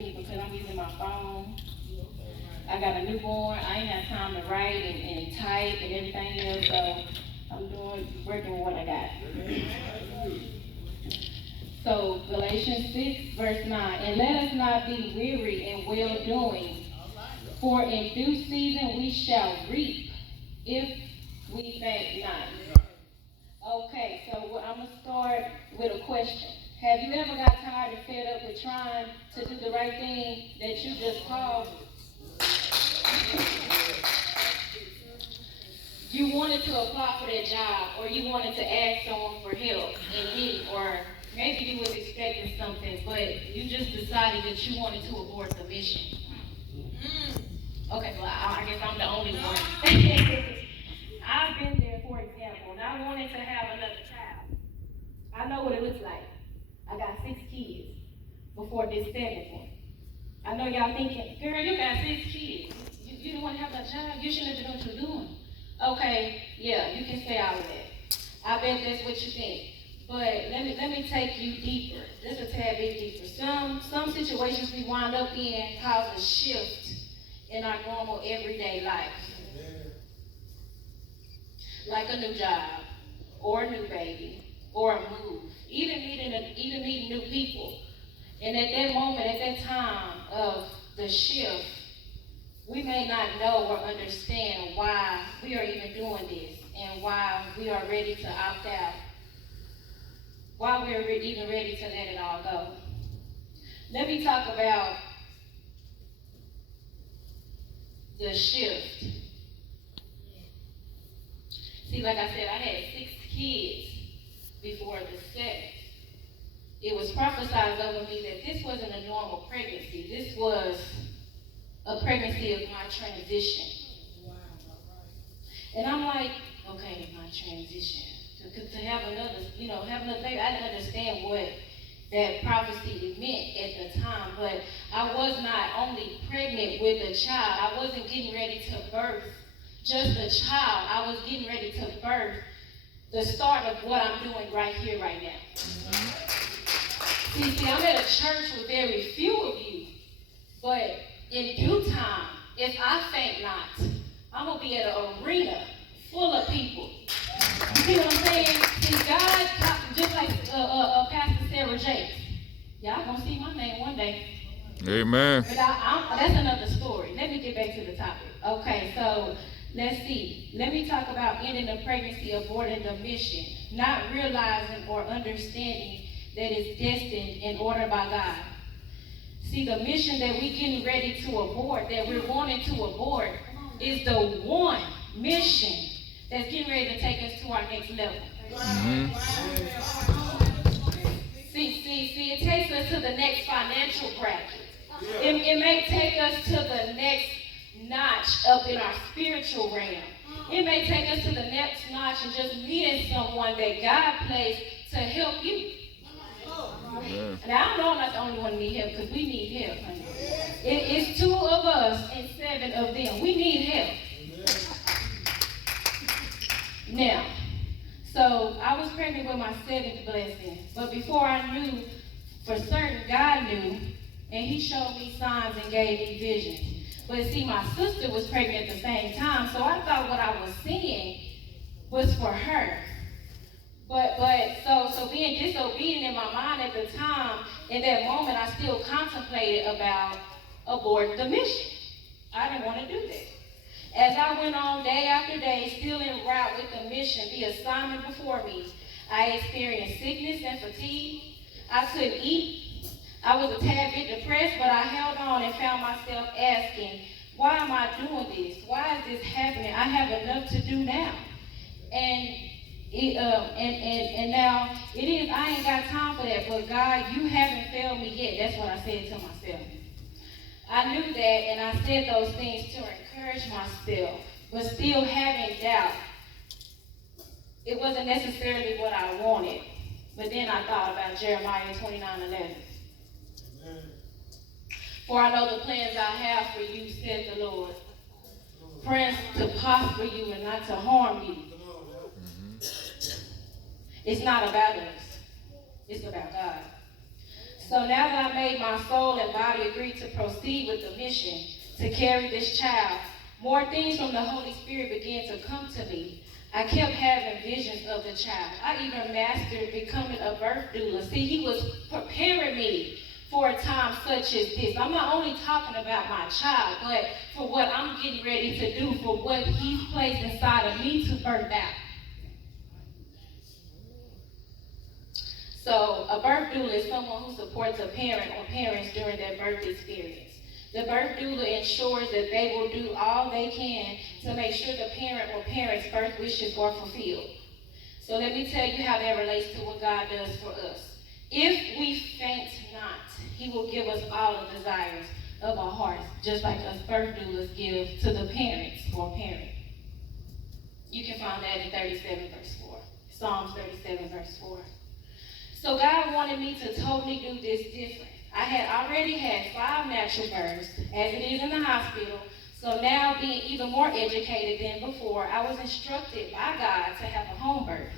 because I'm using my phone. I got a newborn. I ain't have time to write and type and everything else, so I'm working with what I got. So Galatians 6, verse 9, and let us not be weary in well doing, for in due season we shall reap if we faint not. Okay, so I'm going to start with a question. Have you ever got tired and fed up with trying to do the right thing that you just called? You wanted to apply for that job, or you wanted to ask someone for help and didn't, or maybe you was expecting something, but you just decided that you wanted to abort the mission. Okay, well, I guess I'm the only one. I've been there, for example, and I wanted to have another child. I know what it looks like. I got 6 kids before this 7th one. I know y'all thinking, girl, you got 6 kids. You don't want to have a child? You shouldn't have been what you're doing. Okay, yeah, you can say all of that. I bet that's what you think. But let me take you deeper, just a tad bit deeper. Some situations we wind up in cause a shift in our normal everyday life. Like a new job, or a new baby, or a move, even meeting new people. And at that moment, at that time of the shift, we may not know or understand why we are even doing this and why we are ready to opt out, why we are even ready to let it all go. Let me talk about the shift. See, like I said, I had 6 kids before the 7th. It was prophesied over me that this wasn't a normal pregnancy. This was a pregnancy of my transition. And I'm like, okay, my transition. To have another baby, I didn't understand what that prophecy meant at the time, but I was not only pregnant with a child, I wasn't getting ready to birth just a child. I was getting ready to birth the start of what I'm doing right here, right now. See, I'm at a church with very few of you, but in due time, if I faint not, I'm going to be at an arena full of people. You see what I'm saying? See, God, just like Pastor Sarah Jakes, y'all going to see my name one day. Amen. But that's another story. Let me get back to the topic. Okay, so let's see. Let me talk about ending the pregnancy, aborting the mission, not realizing or understanding that it's destined and ordered by God. See, the mission that we're getting ready to abort, that we're wanting to abort, is the one mission that's getting ready to take us to our next level. Mm-hmm. See, it takes us to the next financial bracket. It may take us to the next notch up in our spiritual realm. It may take us to the next notch and just meeting someone that God placed to help you. And I know I'm not the only one who need help, because we need help, honey. It's 2 of us and 7 of them. We need help. Now, so I was pregnant with my 7th blessing, but before I knew for certain, God knew, and he showed me signs and gave me visions. But see, my sister was pregnant at the same time, so I thought what I was seeing was for her. So being disobedient in my mind at the time, in that moment, I still contemplated about aborting the mission. I didn't want to do that. As I went on day after day, still en route with the mission, the assignment before me, I experienced sickness and fatigue. I couldn't eat. I was a tad bit depressed, but I held on and found myself asking, why am I doing this? Why is this happening? I have enough to do now. And now it is, I ain't got time for that, but God, you haven't failed me yet. That's what I said to myself. I knew that, and I said those things to encourage myself, but still having doubt. It wasn't necessarily what I wanted, but then I thought about Jeremiah 29:11. For I know the plans I have for you, said the Lord. Plans to prosper you and not to harm you. It's not about us. It's about God. So now that I made my soul and body agree to proceed with the mission to carry this child, more things from the Holy Spirit began to come to me. I kept having visions of the child. I even mastered becoming a birth doula. See, he was preparing me for a time such as this. I'm not only talking about my child, but for what I'm getting ready to do, for what he's placed inside of me to birth out. So a birth doula is someone who supports a parent or parents during their birth experience. The birth doula ensures that they will do all they can to make sure the parent or parents' birth wishes are fulfilled. So let me tell you how that relates to what God does for us. If we faint not, he will give us all the desires of our hearts, just like us birth doulas give to the parents or parent. You can find that in 37 verse 4. Psalms 37 verse 4. So God wanted me to totally do this different. I had already had 5 natural births, as it is in the hospital. So now, being even more educated than before, I was instructed by God to have a home birth.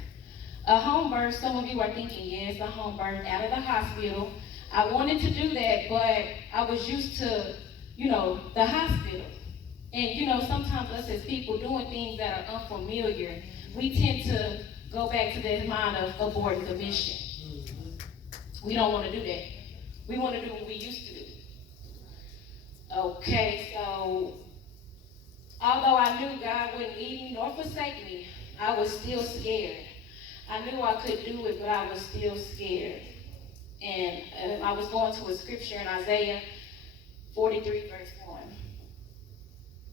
A home birth, some of you are thinking, yes, a home birth out of the hospital. I wanted to do that, but I was used to, the hospital. And, sometimes us as people doing things that are unfamiliar, we tend to go back to that mind of aborting the mission. We don't want to do that. We want to do what we used to do. Okay, so although I knew God wouldn't leave me nor forsake me, I was still scared. I knew I could do it, but I was still scared. And I was going to a scripture in Isaiah 43 verse 1.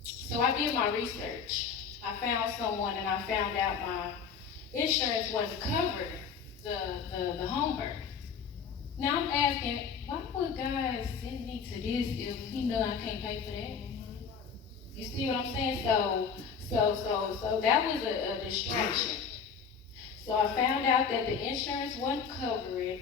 So I did my research. I found someone and I found out my insurance wasn't covered the home birth. Now I'm asking, why would God send me to this if he know I can't pay for that? You see what I'm saying? So that was a distraction. So I found out that the insurance wasn't covered.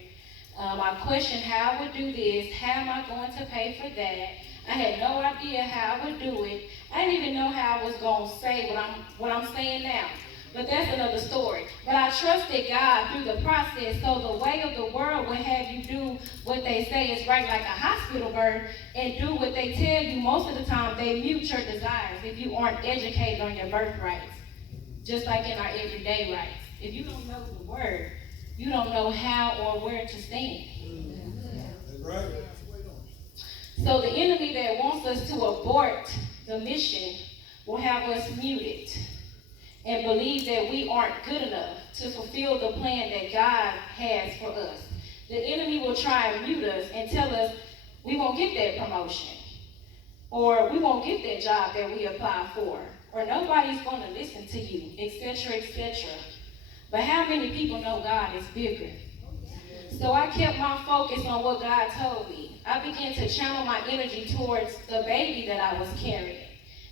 I questioned how I would do this. How am I going to pay for that? I had no idea how I would do it. I didn't even know how I was going to say what I'm saying now. But that's another story. But I trusted God through the process, so the way of the world would have you do what they say is right, like a hospital birth, and do what they tell you. Most of the time, they mute your desires if you aren't educated on your birth rights, just like in our everyday rights. If you don't know the word, you don't know how or where to stand. That's right. So the enemy that wants us to abort the mission will have us muted and believe that we aren't good enough to fulfill the plan that God has for us. The enemy will try and mute us and tell us we won't get that promotion, or we won't get that job that we applied for, or nobody's going to listen to you, etc., etc. But how many people know God is bigger? So I kept my focus on what God told me. I began to channel my energy towards the baby that I was carrying.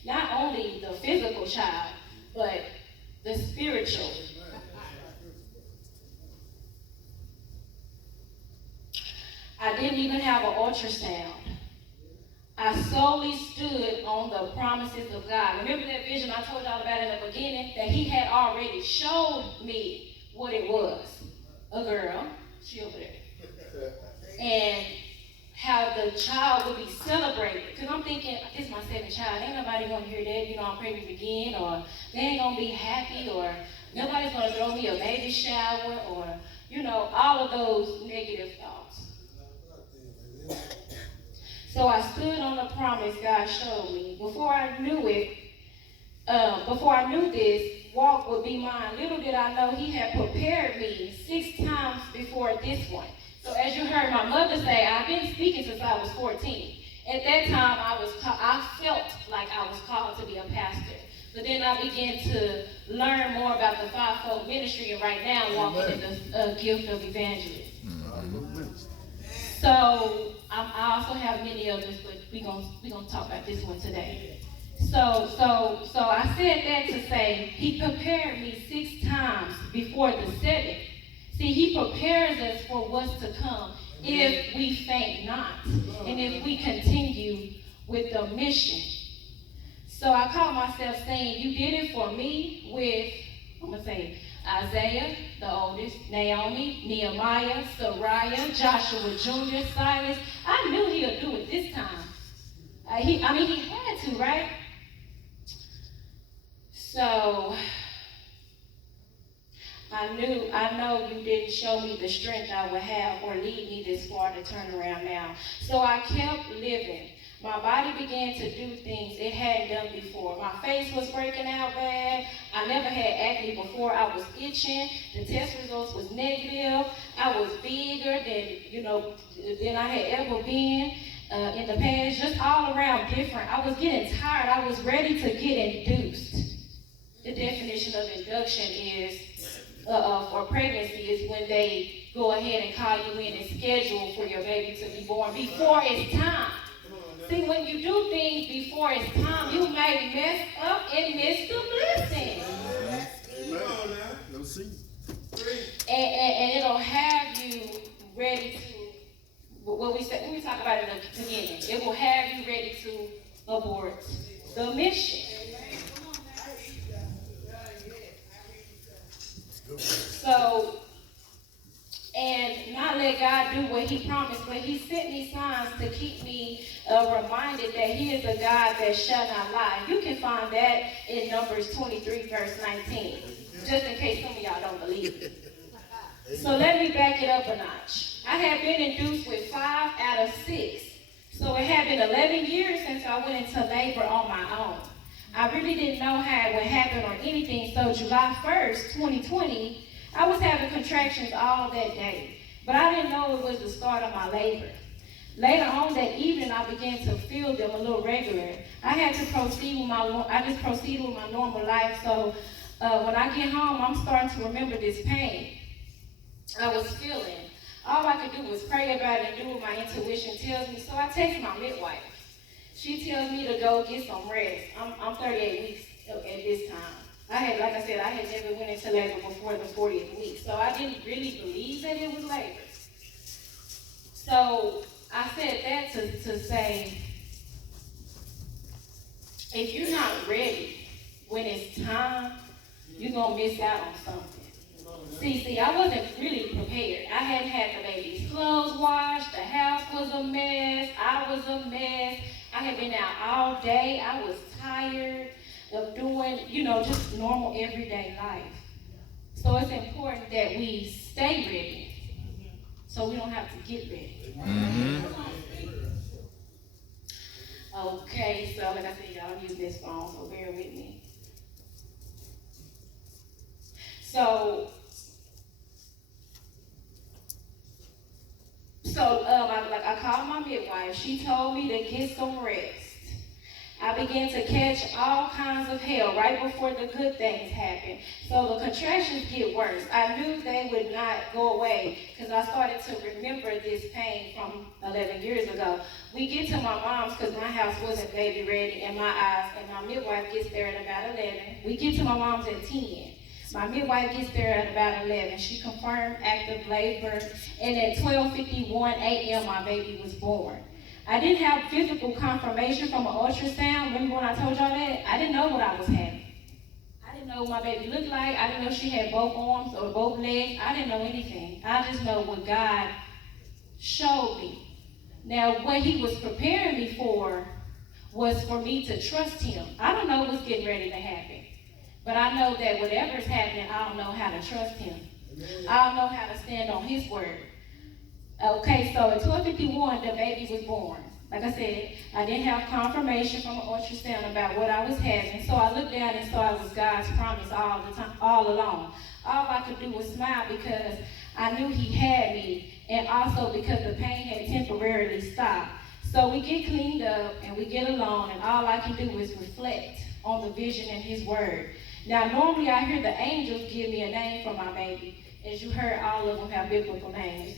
Not only the physical child, but the spiritual. I didn't even have an ultrasound. I solely stood on the promises of God. Remember that vision I told y'all about in the beginning? That he had already showed me what it was. A girl, she over there. And how the child would be celebrated. Because I'm thinking, this is my 7th child. Ain't nobody going to hear that, I'm pregnant again, or they ain't going to be happy, or nobody's going to throw me a baby shower, or, all of those negative thoughts. So I stood on the promise God showed me. Before I knew this, walk would be mine. Little did I know he had prepared me 6 times before this one. So as you heard my mother say, I've been speaking since I was 14. At that time, I felt like I was called to be a pastor. But then I began to learn more about the fivefold ministry, and right now I'm walking in the gift of evangelist. So I also have many others, but we're gonna talk about this one today. So I said that to say he prepared me 6 times before the 7th. See, he prepares us for what's to come if we faint not, and if we continue with the mission. So I caught myself saying, you did it for me with, Isaiah, the oldest, Naomi, Nehemiah, Sariah, Joshua Jr., Silas. I knew he'll do it this time. He had to, right? So, I know you didn't show me the strength I would have or lead me this far to turn around now. So I kept living. My body began to do things it hadn't done before. My face was breaking out bad. I never had acne before. I was itching. The test results was negative. I was bigger than I had ever been in the past. Just all around different. I was getting tired. I was ready to get induced. The definition of induction is, for pregnancy, is when they go ahead and call you in and schedule for your baby to be born before it's time. See, when you do things before it's time, you may mess up and miss the blessing. And it'll have you ready to, what we talked about in the beginning, it will have you ready to abort the mission. So, and not let God do what he promised, but he sent me signs to keep me reminded that he is a God that shall not lie. You can find that in Numbers 23, verse 19, just in case some of y'all don't believe it. So let me back it up a notch. I had been induced with 5 out of 6. So it had been 11 years since I went into labor on my own. I really didn't know how it would happen or anything, so July 1st, 2020, I was having contractions all that day, but I didn't know it was the start of my labor. Later on that evening, I began to feel them a little regular. I had to proceeded with my normal life, so when I get home, I'm starting to remember this pain I was feeling. All I could do was pray about it and do what my intuition tells me, so I text my midwife. She tells me to go get some rest. I'm 38 weeks at this time. I had never went into labor before the 40th week, so I didn't really believe that it was labor. So I said that to say, if you're not ready when it's time, you're going to miss out on something. See, I wasn't really prepared. I hadn't had the baby's clothes washed. The house was a mess. I was a mess. I had been out all day. I was tired of doing, just normal everyday life. So it's important that we stay ready so we don't have to get ready. Mm-hmm. Okay, so like I said, y'all use this phone, so bear with me. So I called my midwife. She told me to get some rest. I began to catch all kinds of hell right before the good things happened. So the contractions get worse. I knew they would not go away because I started to remember this pain from 11 years ago. We get to my mom's because my house wasn't baby ready in my eyes, and my midwife gets there at about 11. We get to my mom's at 10. My midwife gets there at about 11. She confirmed active labor, and at 12:51 a.m. my baby was born. I didn't have physical confirmation from an ultrasound. Remember when I told y'all that? I didn't know what I was having. I didn't know what my baby looked like. I didn't know she had both arms or both legs. I didn't know anything. I just know what God showed me. Now, what he was preparing me for was for me to trust him. I don't know what's getting ready to happen. But I know that whatever's happening, I don't know how to trust him. I don't know how to stand on his word. Okay, so at 12:51, the baby was born. Like I said, I didn't have confirmation from an ultrasound about what I was having, so I looked down and saw it was God's promise all the time, all along. All I could do was smile because I knew he had me, and also because the pain had temporarily stopped. So we get cleaned up and we get alone, and all I can do is reflect on the vision and his word. Now, normally I hear the angels give me a name for my baby. As you heard, all of them have biblical names.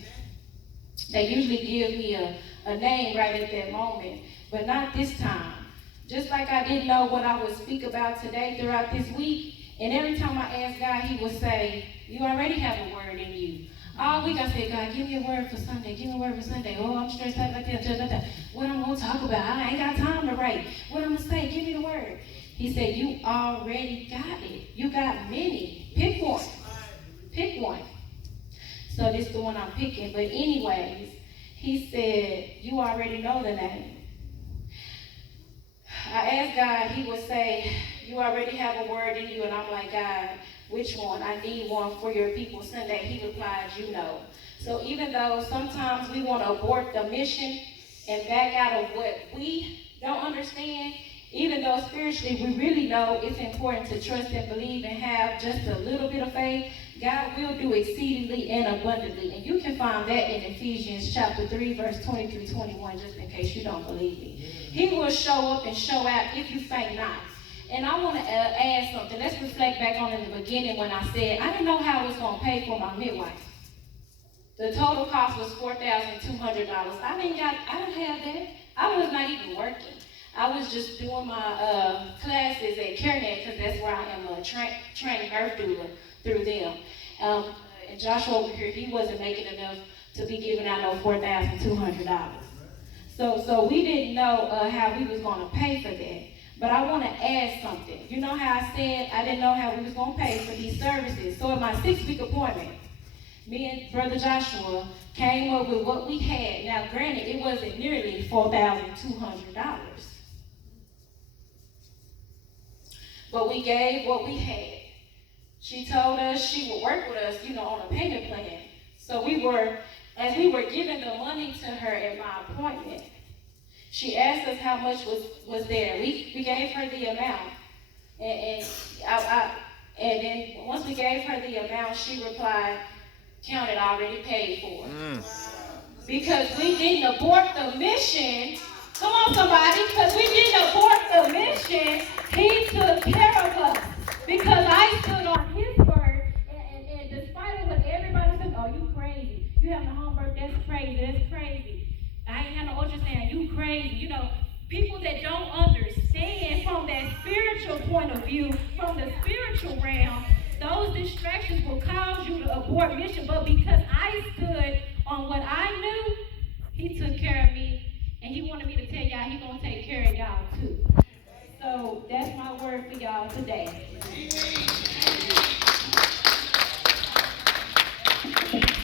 They usually give me a name right at that moment, but not this time. Just like I didn't know what I would speak about today throughout this week, and every time I asked God, he would say, you already have a word in you. All week I said, God, give me a word for Sunday, give me a word for Sunday. Oh, I'm stressed out like that. What I'm going to talk about? I ain't got time to write. What I'm going to say? Give me the word. He said, you already got it. You got many. Pick one. pick one. So this is the one I'm picking. But anyways, he said, you already know the name. I asked God, he would say, you already have a word in you. And I'm like, God, which one? I need one for your people Sunday. He replied, you know. So even though sometimes we want to abort the mission and back out of what we don't understand, even though spiritually we really know it's important to trust and believe and have just a little bit of faith, God will do exceedingly and abundantly. And you can find that in Ephesians chapter 3, verse 20 through 21, just in case you don't believe me. He will show up and show out if you faint not. And I want to add something. Let's reflect back on in the beginning when I said I didn't know how I was going to pay for my midwife. The total cost was $4,200. I didn't have that. I was not even working. I was just doing my classes at CareNet because that's where I am a trained birth doula through them. And Joshua over here, he wasn't making enough to be giving out no $4,200. So we didn't know how we was going to pay for that. But I want to add something. You know how I said I didn't know how we was going to pay for these services. So in my 6-week appointment, me and Brother Joshua came up with what we had. Now, granted, it wasn't nearly $4,200. But we gave what we had. She told us she would work with us, on a payment plan. So as we were giving the money to her at my appointment, she asked us how much was there. We gave her the amount. And then once we gave her the amount, she replied, count it, already paid for. Because we didn't abort the mission. Come on, somebody. Because we didn't abort the mission. He took care of us. Because I stood on his word. And despite of what everybody said, oh, you crazy. You having a home birth, that's crazy. I ain't had no ultrasound, you crazy. People that don't understand from that spiritual point of view, from the spiritual realm, those distractions will cause you to abort mission. But because I stood on what I knew, he took care of me. And he wanted me to tell y'all he gonna take care of y'all too. So that's my word for y'all today.